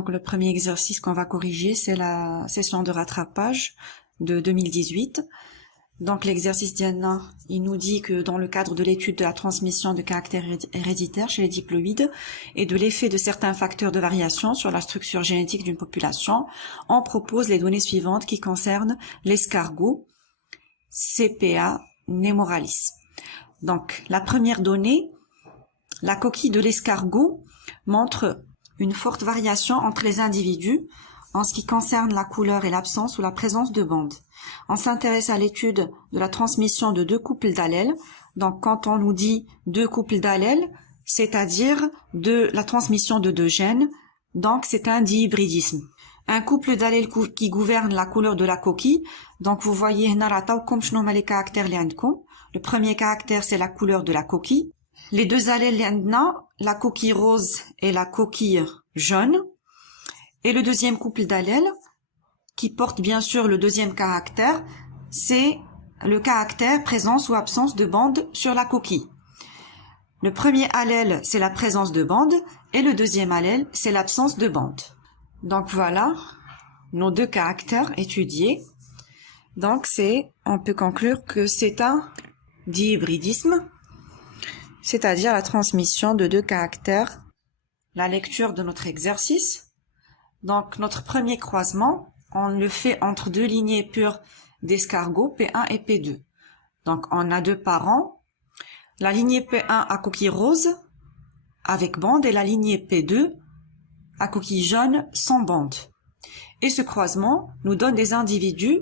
Donc, le premier exercice qu'on va corriger, c'est la session de rattrapage de 2018. Donc, l'exercice d'Yanna, il nous dit que dans le cadre de l'étude de la transmission de caractères héréditaires chez les diploïdes et de l'effet de certains facteurs de variation sur la structure génétique d'une population, on propose les données suivantes qui concernent l'escargot CPA nemoralis. Donc, la première donnée, la coquille de l'escargot montre une forte variation entre les individus en ce qui concerne la couleur et l'absence ou la présence de bandes. On s'intéresse à l'étude de la transmission de deux couples d'allèles. Donc, quand on nous dit deux couples d'allèles, c'est-à-dire de la transmission de deux gènes, donc c'est un dihybridisme. Un couple d'allèles qui gouverne la couleur de la coquille. Donc, vous voyez, les caractères. Le premier caractère, c'est la couleur de la coquille. Les deux allèles, la coquille rose et la coquille jaune. Et le deuxième couple d'allèles, qui porte bien sûr le deuxième caractère, c'est le caractère présence ou absence de bandes sur la coquille. Le premier allèle, c'est la présence de bandes, et le deuxième allèle, c'est l'absence de bandes. Donc voilà nos deux caractères étudiés. Donc on peut conclure que c'est un dihybridisme, c'est-à-dire la transmission de deux caractères. La lecture de notre exercice. Donc, notre premier croisement, on le fait entre deux lignées pures d'escargots, P1 et P2. Donc, on a deux parents. La lignée P1 à coquille rose, avec bande, et la lignée P2 à coquille jaune, sans bande. Et ce croisement nous donne des individus,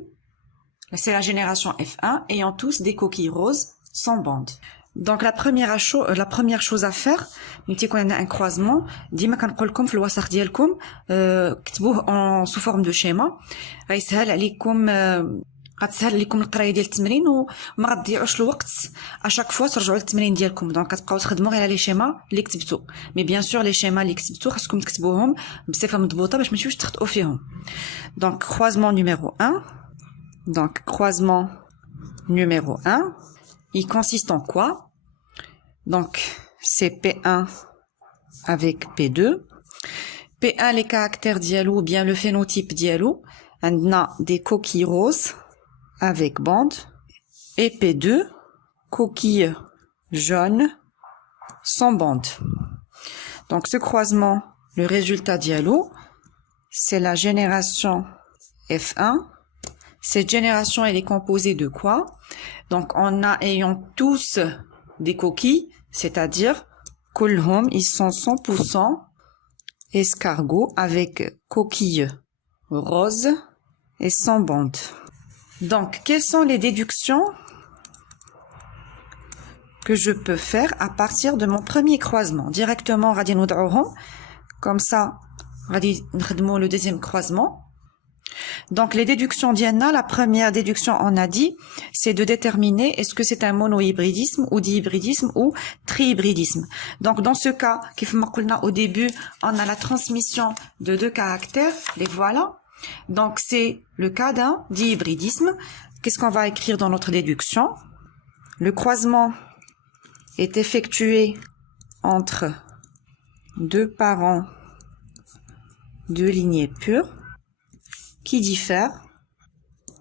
c'est la génération F1, ayant tous des coquilles roses, sans bande. Donc la première chose à faire, ملي تيكون عندنا un croisement, ديما كنقول لكم في الوثائق ديالكم كتبوه sous forme de schéma, غيسهل عليكم غتسهل عليكم القرايه ديال التمرين وما غتضيعوش الوقت اشاك فوا ترجعوا للتمرين ديالكم. دونك كتبقاو تخدموا غير على لي شيما اللي كتبتو، مي بيان سور لي شيما اللي كتبتو خاصكم تكتبوهم بصفه مضبوطه باش ما تمشيوش تخطئوا فيهم. دونك croisement numéro 1. Donc croisement numéro 1, il consiste en quoi? Donc, c'est P1 avec P2. P1, les caractères dialo, ou bien le phénotype dialo, on a des coquilles roses avec bande. Et P2, coquilles jaunes sans bande. Donc, ce croisement, le résultat dialo, c'est la génération F1. Cette génération, elle est composée de quoi? Donc, ayant tous des coquilles, c'est-à-dire كلهم ils sont 100% escargots avec coquilles roses et sans bande. Donc, quelles sont les déductions que je peux faire à partir de mon premier croisement? Directement, غادي نوضعوهم comme ça, غادي نخدموا le deuxième croisement. Donc, les déductions d'Yanna, la première déduction, on a dit, c'est de déterminer est-ce que c'est un monohybridisme ou dihybridisme ou trihybridisme. Donc, dans ce cas, au début, on a la transmission de deux caractères, les voilà. Donc, c'est le cas d'un dihybridisme. Qu'est-ce qu'on va écrire dans notre déduction? Le croisement est effectué entre deux parents de lignées pures qui diffèrent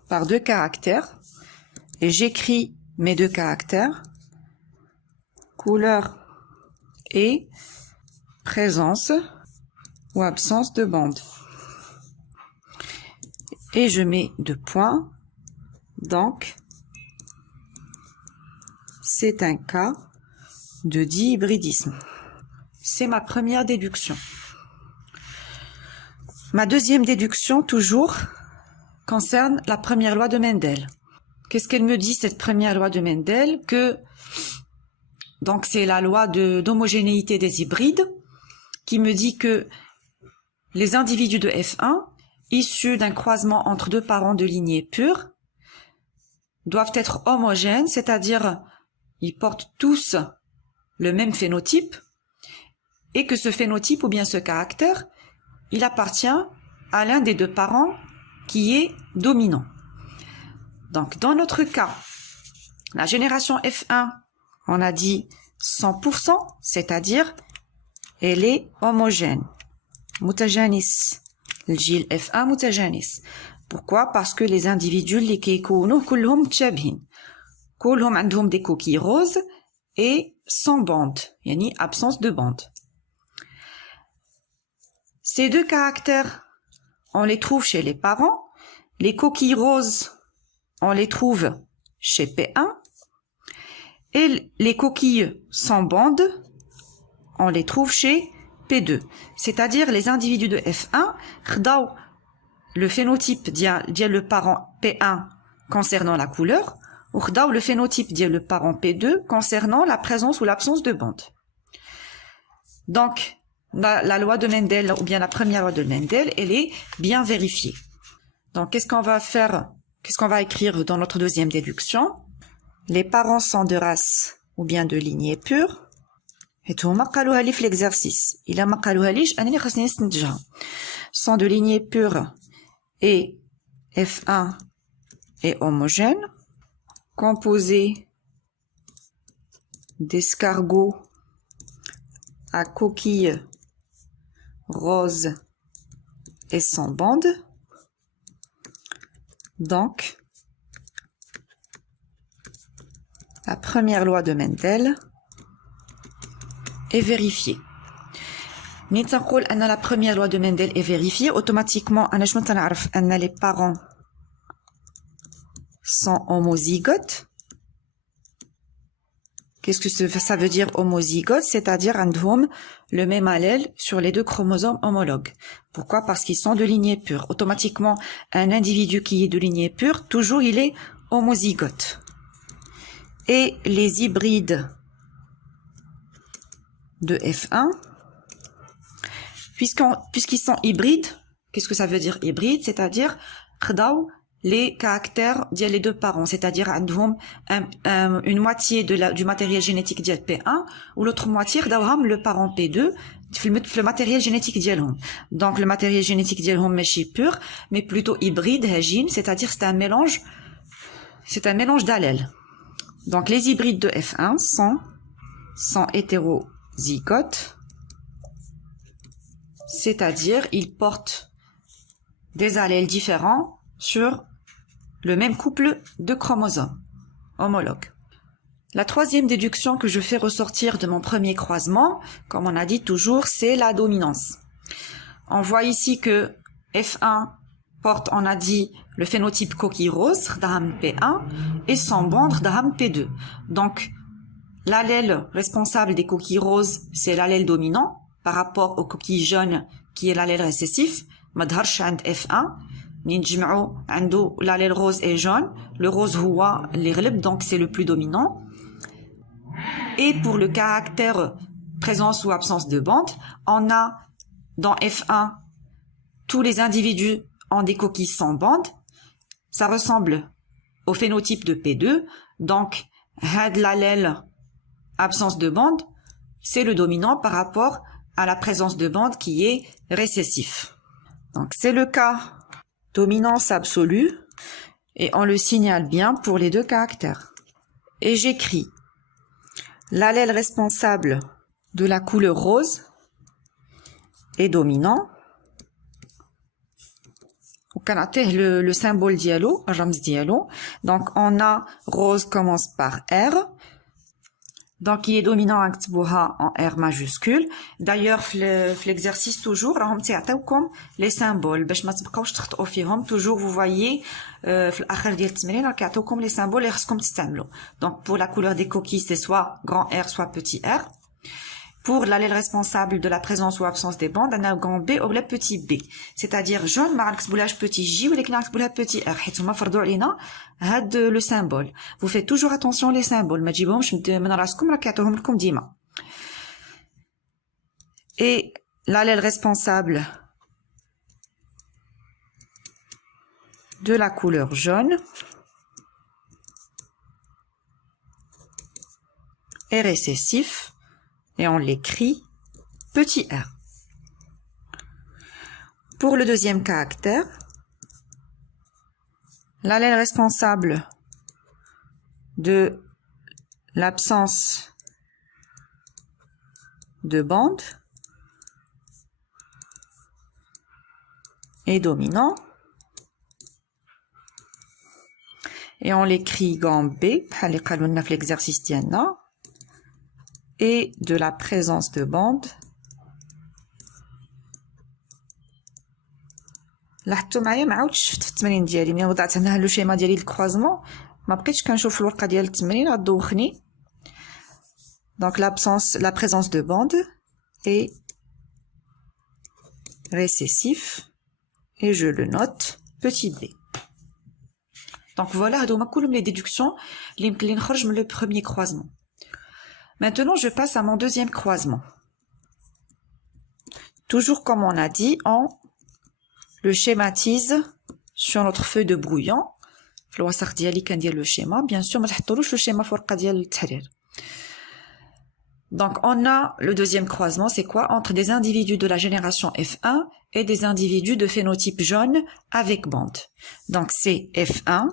par deux caractères, et j'écris mes deux caractères, couleur et présence ou absence de bande. Et je mets deux points, donc c'est un cas de dihybridisme. C'est ma première déduction. Ma deuxième déduction, toujours, concerne la première loi de Mendel. Qu'est-ce qu'elle me dit, cette première loi de Mendel? Donc, c'est la loi d'homogénéité des hybrides, qui me dit que les individus de F1, issus d'un croisement entre deux parents de lignée pure, doivent être homogènes, c'est-à-dire, ils portent tous le même phénotype, et que ce phénotype, ou bien ce caractère, il appartient à l'un des deux parents qui est dominant. Donc, dans notre cas, la génération F1, on a dit 100%, c'est-à-dire elle est homogène. متجانس. الجيل F1 متجانس. Pourquoi? Parce que les individus اللي كيكونوا كلهم متشابهين. كلهم عندهم des coquilles roses et sans bande, يعني absence de bande. Ces deux caractères, on les trouve chez les parents. Les coquilles roses, on les trouve chez P1. Et les coquilles sans bande, on les trouve chez P2. C'est-à-dire les individus de F1, خداو le phénotype ديال le parent P1 concernant la couleur, ou خداو le phénotype ديال le parent P2 concernant la présence ou l'absence de bande. Donc, la loi de Mendel, ou bien la première loi de Mendel, elle est bien vérifiée. Donc, qu'est-ce qu'on va faire? Qu'est-ce qu'on va écrire dans notre deuxième déduction? Les parents sont de race ou bien de lignée pure. Et tout ma قالوها لي في l'exercice. Il a ما قالوها ليش أنا اللي خاصني نستنتجها. Sont de lignée pure et F1 est homogène, composé d'escargots à coquilles roses et sans bande. Donc, la première loi de Mendel est vérifiée. ملي تنقول أن la première loi de Mendel est vérifiée, automatiquement أنا شنو تنعرف أن les parents sont homozygotes. Qu'est-ce que ça veut dire homozygote? C'est-à-dire عندهم le même allèle sur les deux chromosomes homologues. Pourquoi? Parce qu'ils sont de lignée pure. Automatiquement, un individu qui est de lignée pure, toujours il est homozygote. Et les hybrides de F1, puisqu'ils sont hybrides, qu'est-ce que ça veut dire hybride? C'est-à-dire خداو les caractères ديال les deux parents, c'est-à-dire عندهم une moitié du matériel génétique ديال P1 ou l'autre moitié خداوهم le parent P2 في le matériel génétique ديالهم. Donc le matériel génétique ديالهم ماشي pur mais plutôt hybride هجين, c'est-à-dire c'est un mélange d'allèles. Donc les hybrides de F1 sont hétérozygotes, c'est-à-dire ils portent des allèles différents sur le même couple de chromosomes homologues. La troisième déduction que je fais ressortir de mon premier croisement, comme on a dit toujours, c'est la dominance. On voit ici que F1 porte, on a dit, le phénotype coquille rose, d'Aham P1, et sans bande, d'Aham P2. Donc, l'allèle responsable des coquilles roses, c'est l'allèle dominant, par rapport aux coquilles jaunes, qui est l'allèle récessif, madharsh and F1, نجمعوا عنده l'allèle rose et jaune, le rose هو اللي غلب, donc c'est le plus dominant. Et pour le caractère présence ou absence de bande, on a dans F1 tous les individus ont des coquilles sans bande. Ça ressemble au phénotype de P2, donc had l'allèle absence de bande, c'est le dominant par rapport à la présence de bande qui est récessif. Donc c'est le cas dominance absolue et on le signale bien pour les deux caractères. Et j'écris l'allèle responsable de la couleur rose est dominant. Le symbole dialo, rams dialo. Donc on a rose commence par R. Donc il est dominant en R majuscule. D'ailleurs l'exercice toujours راهم تيعطيوكم les symboles باش ما تبقاوش تخطئوا فيهم. Toujours vous voyez في الاخر ديال التمرين راك يعطيوكم les symboles اللي خصكم تستعملوا. Donc pour la couleur des coquilles c'est soit grand R soit petit r. Pour l'allèle responsable de la présence ou absence des bandes, on a grand B ou le petit b. C'est-à-dire jaune, ما غنكتبولهاش petit j ولكن غنكتبولها petit r. حيت هما فرضوا علينا هاد le symbole. Vous faites toujours attention les symboles. ما تجيبوهمش من راسكم راك يعطوهم لكم ديما. Et l'allèle responsable de la couleur jaune est récessif. Et on l'écrit petit r. Pour le deuxième caractère, l'allèle responsable de l'absence de bande est dominant. Et on l'écrit grand B, l'exercice ديالنا, et de la présence de bande. لاحظتوا معايا ما عاودتش شفت في التمرين ديالي ملي وضعت هنا لو شيما ديالي الكروازمون ما بقيتش كنشوف الورقه ديال التمرين غدوخني. Donc la présence de bande est récessif et je le note petit b. Donc voilà, هادو هما كلهم les déductions اللي يمكن لي نخرج من le premier croisement. Maintenant, je passe à mon deuxième croisement. Toujours comme on a dit, on le schématise sur notre feuille de brouillon. في الوسط ديالي كندير le schéma. Bien sûr, ما تحطولوش le schéma في ورقة ديال التحرير. Donc, on a le deuxième croisement, c'est quoi? Entre des individus de la génération F1 et des individus de phénotype jaune avec bande. Donc, c'est F1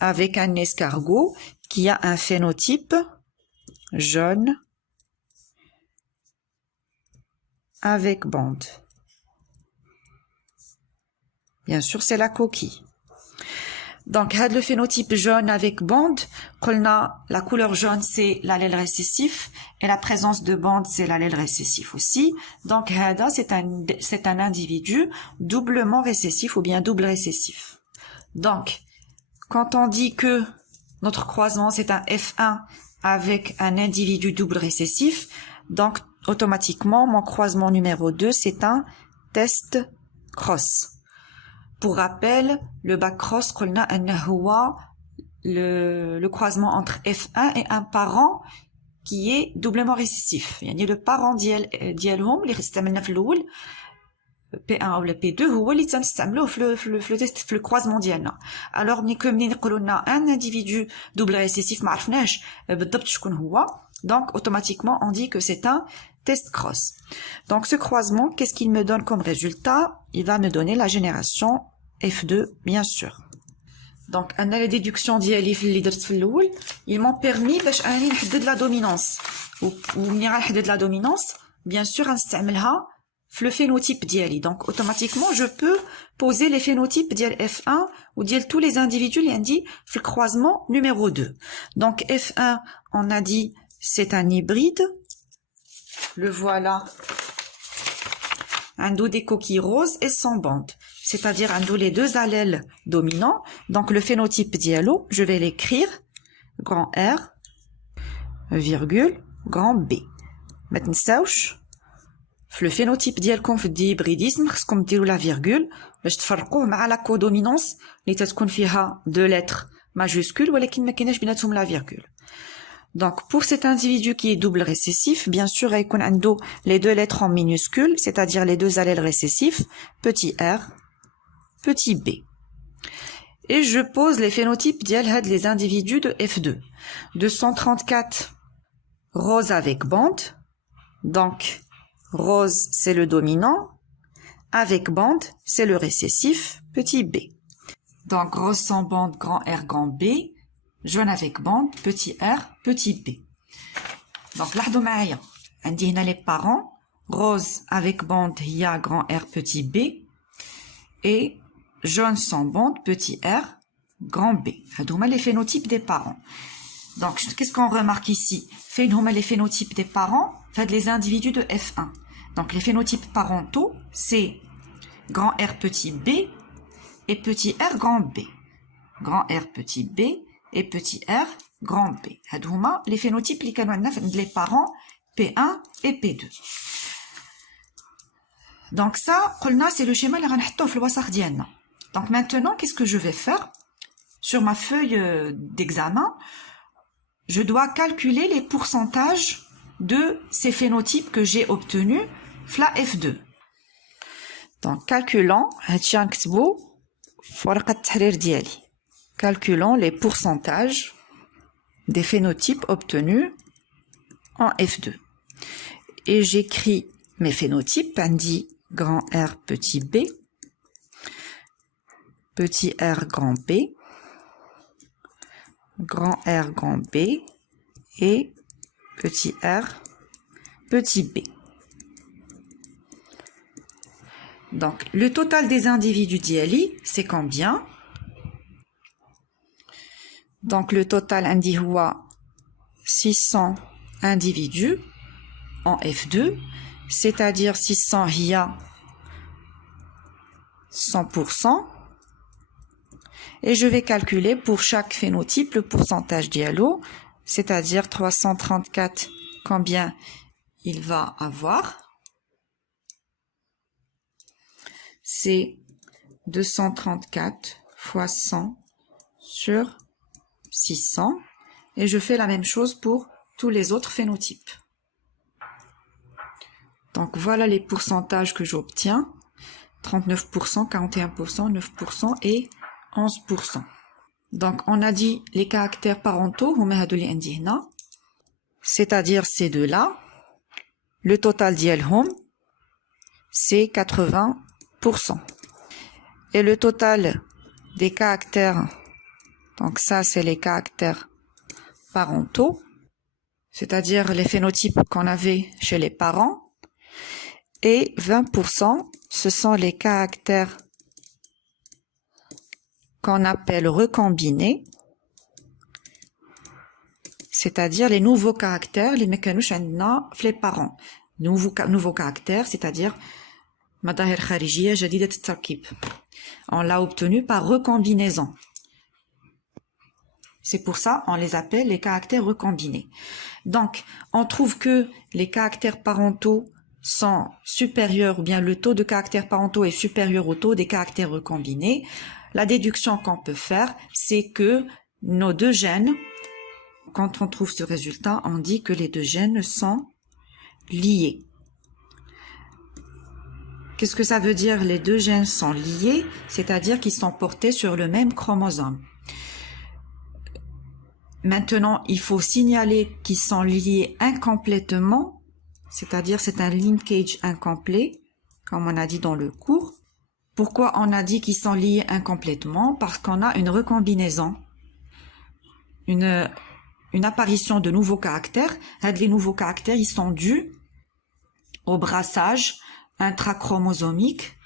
avec un escargot qui a un phénotype jaune avec bande. Bien sûr, c'est la coquille. Donc, le phénotype jaune avec bande, la couleur jaune, c'est l'allèle récessif, et la présence de bande, c'est l'allèle récessif aussi. Donc, c'est un individu doublement récessif ou bien double récessif. Donc, quand on dit que notre croisement, c'est un F1 avec un individu double récessif, donc, automatiquement, mon croisement numéro 2, c'est un test cross. Pour rappel, le bac cross, le croisement entre F1 et un parent qui est doublement récessif. يعني le parent ديالهم اللي استعملنا في الاول P1 ou le P2 هو اللي تنستعملوه في le croisement ديالنا. Alors ملي نقولوا لنا un individu double récessif ما عرفناش بالضبط شكون هو. Donc automatiquement on dit que c'est un test cross. Donc ce croisement, qu'est-ce qu'il me donne comme résultat? Il va me donner la génération F2, bien sûr. Donc, les déductions ديالي في اللي درت في الاول, ils m'ont permis باش اني نحدد la dominance. ومني غنحدد la dominance, bien sûr غنستعملها في le phénotype ديالي. Donc automatiquement, je peux poser les phénotypes ديال F1 ou ديال tous les individus اللي عندي في le croisement numéro 2. Donc F1, on a dit c'est un hybride. Le voilà. Un dos des coquilles roses et sans bande. C'est-à-dire un dos les deux allèles dominants. Donc le phénotype dialo, je vais l'écrire grand R, virgule, grand B. Maintenant, le phénotype ديالكم في الديبريديزم خصكم ديروا la virgule باش تفرقوه مع la codominance اللي تتكون فيها deux lettres majuscules ولكن ما كايناش بيناتهم la virgule. Donc, pour cet individu qui est double récessif, bien sûr, il y a les deux lettres en minuscules, c'est-à-dire les deux allèles récessifs, petit r, petit b. Et je pose les phénotypes des individus de F2. 234, rose avec bande. Donc, rose, c'est le dominant. Avec bande, c'est le récessif, petit b. Donc, rose sans bande, grand R, grand B. Jaune avec bande, petit r, petit b. Donc, لاحظوا معايا عندي هنا les parents. Rose avec bande, il y a grand R, petit b. Et jaune sans bande, petit r, grand b. هادو هما les phénotypes des parents. Donc, qu'est-ce qu'on remarque ici? فين هما les phénotypes des parents? Fait les individus de F1. Donc, les phénotypes parentaux, c'est grand R, petit b et petit r, grand b. Grand R, petit b et petit r, grand B. هادو هما les phénotypes اللي كانوا عندنا les parents P1 et P2. Donc ça, قلنا c'est le schéma اللي غنحطوه في الوسط ديالنا. Donc maintenant, qu'est-ce que je vais faire? Sur ma feuille d'examen, je dois calculer les pourcentages de ces phénotypes que j'ai obtenus في la F2. Donc calculant, هادشي غنكتبو في ورقة التحرير ديالي. Calculons les pourcentages des phénotypes obtenus en F2. Et j'écris mes phénotypes, Andy grand R petit b, petit r grand B, grand R grand B et petit r petit b. Donc, le total des individus d'Iali, c'est combien? Donc, le total indique 600 individus en F2, c'est-à-dire 600 hiya 100%. Et je vais calculer pour chaque phénotype le pourcentage d'Ialo, c'est-à-dire 334, combien il va avoir. C'est 234 fois 100 sur 600. Et je fais la même chose pour tous les autres phénotypes. Donc voilà les pourcentages que j'obtiens. 39%, 41%, 9% et 11%. Donc on a dit les caractères parentaux, c'est-à-dire ces deux-là. Le total d'Yelhom, c'est 80%. Et le total des caractères, donc ça c'est les caractères parentaux, c'est-à-dire les phénotypes qu'on avait chez les parents, et 20%, ce sont les caractères qu'on appelle recombinés, c'est-à-dire les nouveaux caractères, les mécanouches les parents. Nouveaux caractères, c'est-à-dire madahir kharijiyya jadidat at-tarkib. On l'a obtenu par recombinaison. C'est pour ça on les appelle les caractères recombinés. Donc, on trouve que les caractères parentaux sont supérieurs, ou bien le taux de caractères parentaux est supérieur au taux des caractères recombinés. La déduction qu'on peut faire, c'est que nos deux gènes, quand on trouve ce résultat, on dit que les deux gènes sont liés. Qu'est-ce que ça veut dire les deux gènes sont liés? C'est-à-dire qu'ils sont portés sur le même chromosome. Maintenant, il faut signaler qu'ils sont liés incomplètement, c'est-à-dire c'est un linkage incomplet, comme on a dit dans le cours. Pourquoi on a dit qu'ils sont liés incomplètement? Parce qu'on a une recombinaison, une apparition de nouveaux caractères. Les nouveaux caractères, ils sont dus au brassage intrachromosomique.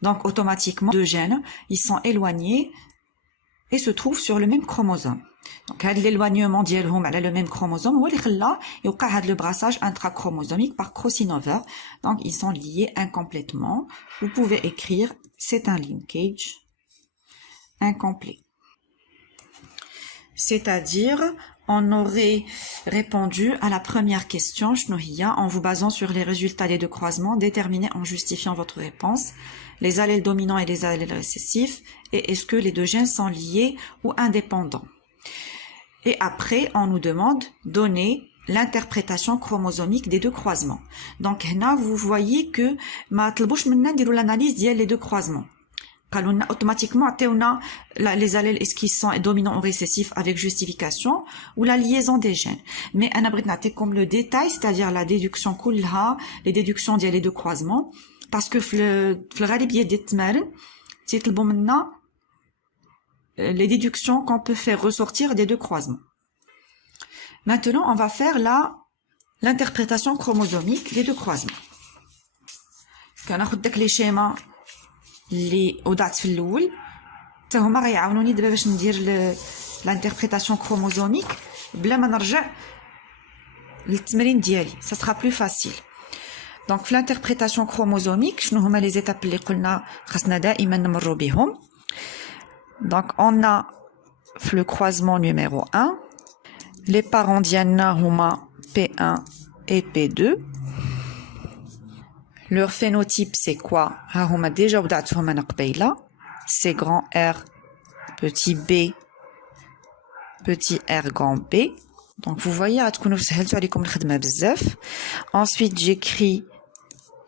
Donc, automatiquement, deux gènes, ils sont éloignés et se trouvent sur le même chromosome. Donc, l'éloignement d'Yelhom à le même chromosome, ou le brassage intrachromosomique par crossin over. Donc, ils sont liés incomplètement. Vous pouvez écrire, c'est un linkage incomplet. C'est-à-dire, on aurait répondu à la première question, en vous basant sur les résultats des deux croisements, déterminez en justifiant votre réponse les allèles dominants et les allèles récessifs, et est-ce que les deux gènes sont liés ou indépendants. Et après, on nous demande donner l'interprétation chromosomique des deux croisements. Donc là, vous voyez que ma tlbouch maintenant dire l'analyse des deux croisements. Automatiquement, on a les allèles est-ce qu'ils sont dominants ou récessifs avec justification ou la liaison des gènes. Mais on a comme le détail, c'est-à-dire la déduction kulha, les déductions des deux croisements, parce que le ralibier d'Etmaren, c'est le bon maintenant les déductions qu'on peut faire ressortir des deux croisements. Maintenant, on va faire l'interprétation chromosomique des deux croisements. Quand on a les schémas اللي وضعت في الاول حتى هما غيعاونوني دابا باش ندير l'interprétation chromosomique بلا ما نرجع للتمرين ديالي. Ça sera plus facile. Donc l'interprétation chromosomique, شنو هما les étapes اللي قلنا خاصنا دائما نمروا بهم. Donc on a le croisement numéro 1. Les parents ديالنا هما P1 et P2. Leur phénotype, c'est quoi? C'est grand R, petit b, petit r, grand b. Donc, vous voyez, ensuite, j'écris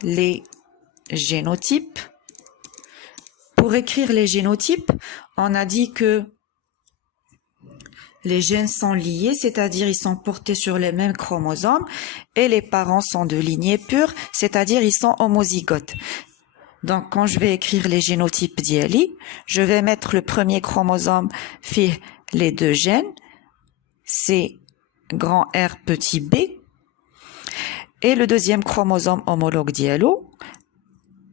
les génotypes. Pour écrire les génotypes, on a dit que les gènes sont liés, c'est-à-dire ils sont portés sur les mêmes chromosomes, et les parents sont de lignée pure, c'est-à-dire ils sont homozygotes. Donc, quand je vais écrire les génotypes d'Yali, je vais mettre le premier chromosome, fait les deux gènes, c'est grand R, petit b, et le deuxième chromosome homologue d'Yalo,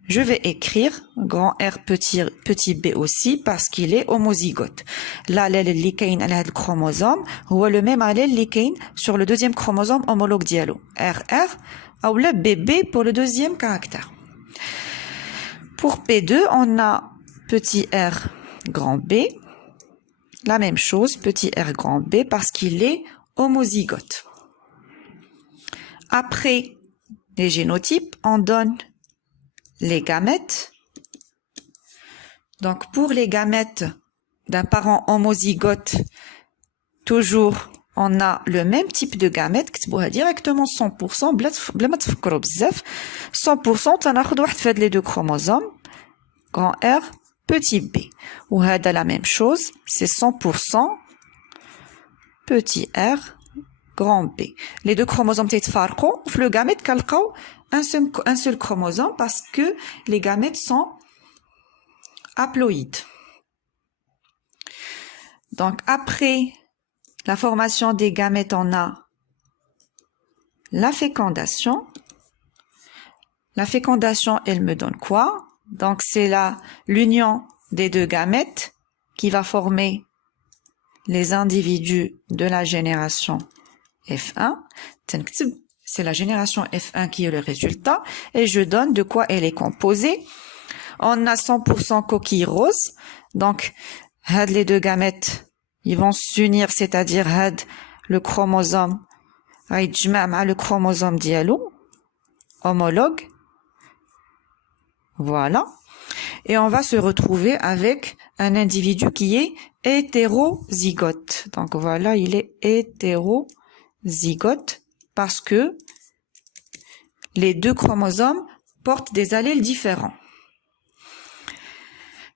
je vais écrire grand R petit b aussi parce qu'il est homozygote. L'allèle اللي كاين على هذا الchromosome هو le même allèle اللي كاين sur le deuxième chromosome homologue ديالو RR ou le BB pour le deuxième caractère. Pour P2, on a petit r grand B. La même chose, petit r grand B parce qu'il est homozygote. Après les génotypes, on donne les gamètes. Donc, pour les gamètes d'un parent homozygote, toujours, on a le même type de gamètes, directement 100%, 100%, تناخد واحد في les deux chromosomes, grand R, petit b. Ou la même chose, c'est 100%, petit r, grand B. Les deux chromosomes تيتفارقوا في le gamète كنلقاو un seul chromosome parce que les gamètes sont haploïdes. Donc après la formation des gamètes, on a la fécondation. La fécondation, elle me donne quoi? Donc c'est l'union des deux gamètes qui va former les individus de la génération F1. C'est la génération F1 qui est le résultat et je donne de quoi elle est composée. On a 100% coquille rose. Donc les deux gamètes, ils vont s'unir, c'est-à-dire le chromosome le chromosome dialo homologue. Voilà. Et on va se retrouver avec un individu qui est hétérozygote. Donc voilà, il est hétérozygote parce que les deux chromosomes portent des allèles différents.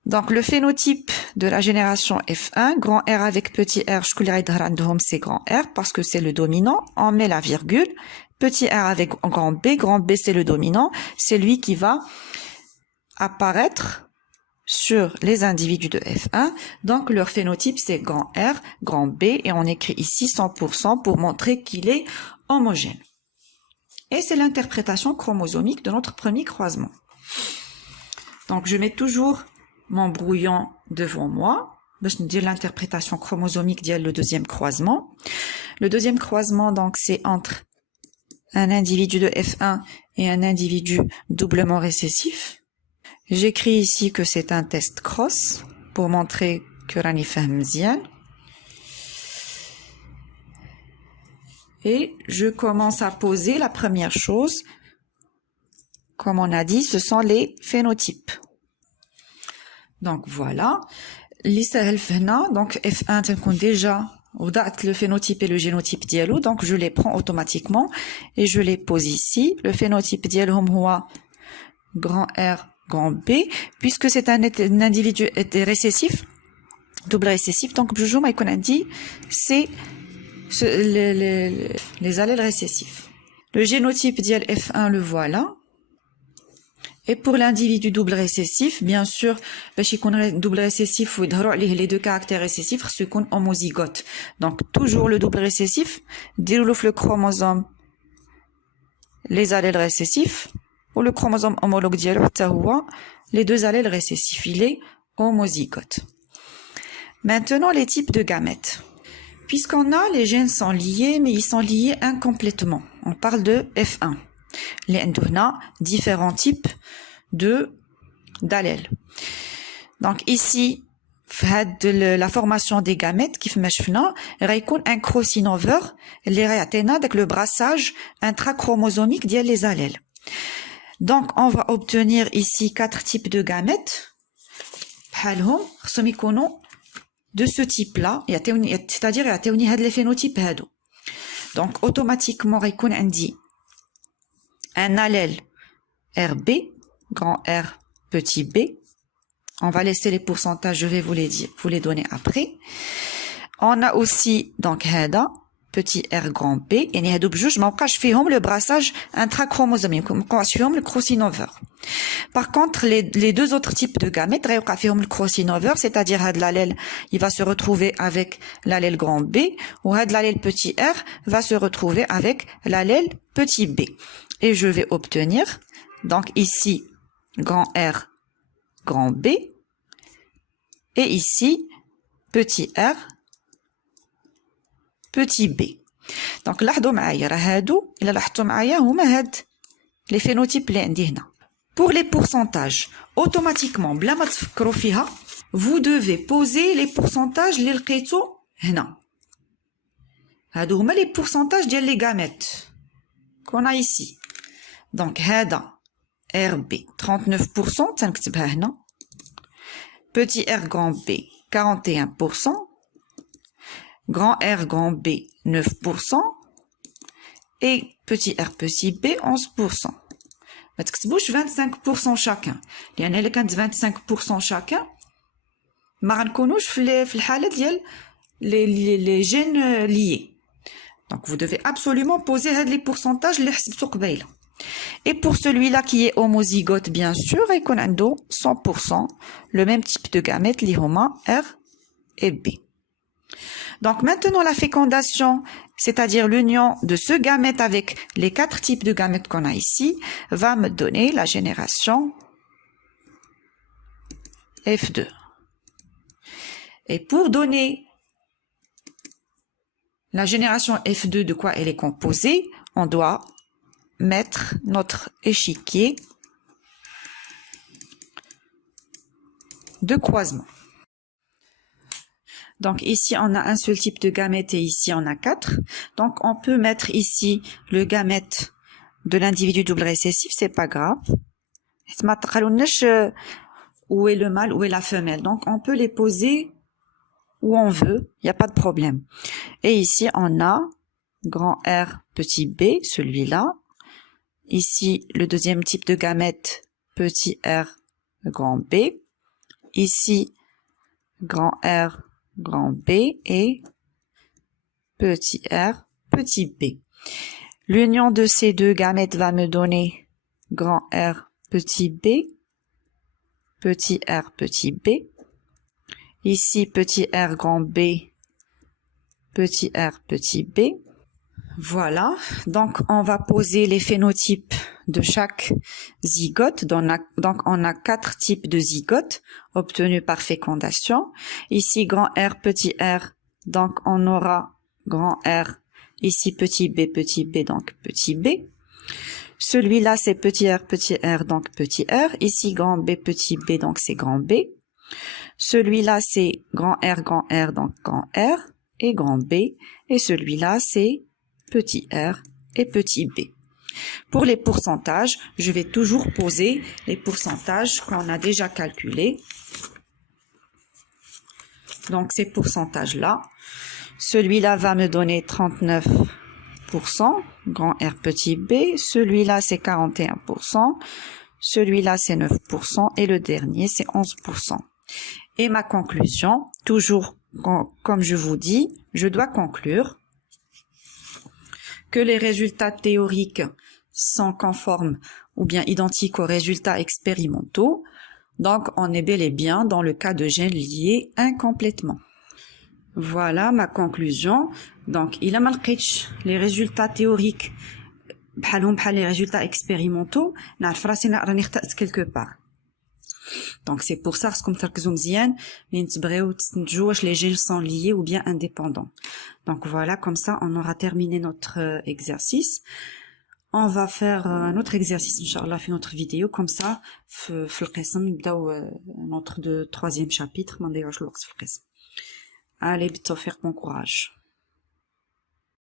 Donc le phénotype de la génération F1, grand R avec petit r, c'est grand R parce que c'est le dominant, on met la virgule. Petit r avec grand B c'est le dominant, c'est lui qui va apparaître sur les individus de F1. Donc leur phénotype c'est grand R, grand B et on écrit ici 100% pour montrer qu'il est homogène. Et c'est l'interprétation chromosomique de notre premier croisement. Donc je mets toujours mon brouillon devant moi. Je vais dire l'interprétation chromosomique le deuxième croisement. Le deuxième croisement, donc, c'est entre un individu de F1 et un individu doublement récessif. J'écris ici que c'est un test cross pour montrer que Rani fahm mzian. Et je commence à poser la première chose. Comme on a dit, ce sont les phénotypes. Donc voilà, donc F1 تنكون déjà وضعت le phénotype et le génotype dialo, donc je les prends automatiquement et je les pose ici. Le phénotype dialhom هو grand R, grand B, puisque c'est un individu récessif, double récessif, donc بجوج ما يكون عندي c'est les allèles récessifs. Le génotype dial F1 le voilà. Et pour l'individu double récessif, bien sûr, double récessif, les deux caractères récessifs, ce qu'on homozygote. Donc, toujours le double récessif, le chromosome, les allèles récessifs, ou le chromosome homologue les deux allèles récessifs, il est homozygote. Maintenant, les types de gamètes. Puisqu'on a, les gènes sont liés, mais ils sont liés incomplètement. On parle de F1. On a différents types d'allèles. Donc ici, la formation des gamètes qui fait un crossing over avec le brassage intrachromosomique des allèles. Donc on va obtenir ici 4 types de gamètes de ce type-là, c'est-à-dire les phénotypes. Donc automatiquement on dit un allèle RB, grand R, petit b. On va laisser les pourcentages, je vais vous les donner après. On a aussi, donc, petit r, grand b. Et nous avons le brassage intrachromosomique, le crossing over. Par contre, les deux autres types de gamètes, le crossing over, c'est-à-dire l'allèle, il va se retrouver avec l'allèle grand B, ou l'allèle petit r va se retrouver avec l'allèle petit b. Et je vais obtenir, donc ici, grand R, grand B. Et ici, petit r, petit b. Donc, لاحظوا معايا راه هادو إلا لاحظتوا معايا هما هاد les phénotypes اللي عندي هنا. Pour les pourcentages, automatiquement, بلا ما تفكروا فيها, vous devez poser les pourcentages اللي لقيتو هنا. هادو هما les pourcentages ديال les gamètes qu'on a ici. Donc, هذا RB 39%, تنكتبها هنا. Petit r grand B 41%. Grand R grand B 9%. Et petit r petit b 11%. ما تكتبوش 25% chacun. لأن إلا كانت 25% chacun ما غنكونوش في الحالة ديال les gènes liés. Donc vous devez absolument poser هاد les pourcentages اللي حسبتو قبيله. Et pour celui-là qui est homozygote, bien sûr, يكون عنده 100% le même type de gamètes اللي هما R et B. Donc maintenant la fécondation, c'est-à-dire l'union de ce gamète avec les 4 types de gamètes qu'on a ici, va me donner la génération F2. Et pour donner la génération F2, de quoi elle est composée, on doit mettre notre échiquier de croisement. Donc ici on a un seul type de gamète et ici on a 4. Donc on peut mettre ici le gamète de l'individu double récessif, c'est pas grave. Où est le mâle, où est la femelle. Donc on peut les poser où on veut, il n'y a pas de problème. Et ici on a grand R petit b, celui-là. Ici le deuxième type de gamète, petit r grand B. Ici grand R grand B et petit r, petit b. L'union de ces deux gamètes va me donner grand R, petit b, petit r, petit b. Ici, petit r, grand B, petit r, petit b. Voilà, donc on va poser les phénotypes de chaque zygote. Donc on a 4 types de zygotes obtenus par fécondation. Ici grand R, petit r, donc on aura grand R. Ici petit b, donc petit b. Celui-là c'est petit r, donc petit r. Ici grand B, petit b, donc c'est grand B. Celui-là c'est grand R, donc grand R et grand B. Et celui-là c'est petit r et petit b. Pour les pourcentages, je vais toujours poser les pourcentages qu'on a déjà calculés. Donc ces pourcentages-là, celui-là va me donner 39%, grand R petit b, celui-là c'est 41%, celui-là c'est 9% et le dernier c'est 11%. Et ma conclusion, toujours comme je vous dis, je dois conclure que les résultats théoriques sont conformes ou bien identiques aux résultats expérimentaux. Donc, on est bel et bien dans le cas de gènes liés incomplètement. Voilà ma conclusion. Donc, il a marqué les résultats théoriques بحالهم بحال les résultats expérimentaux. نعرف راسي راني اخطأت quelque part. Donc c'est pour ça خصكم تركزوا مزيان ملي تبغيو تستنتجوا واش les gènes sont liés ou bien indépendants. Donc voilà, comme ça on aura terminé notre exercice. On va faire un autre exercice inchallah في notre vidéo, comme ça في القسم نبداو notre troisième chapitre ما نضيعوش الوقت في القسم. Allez, بالتوفيق, bon courage.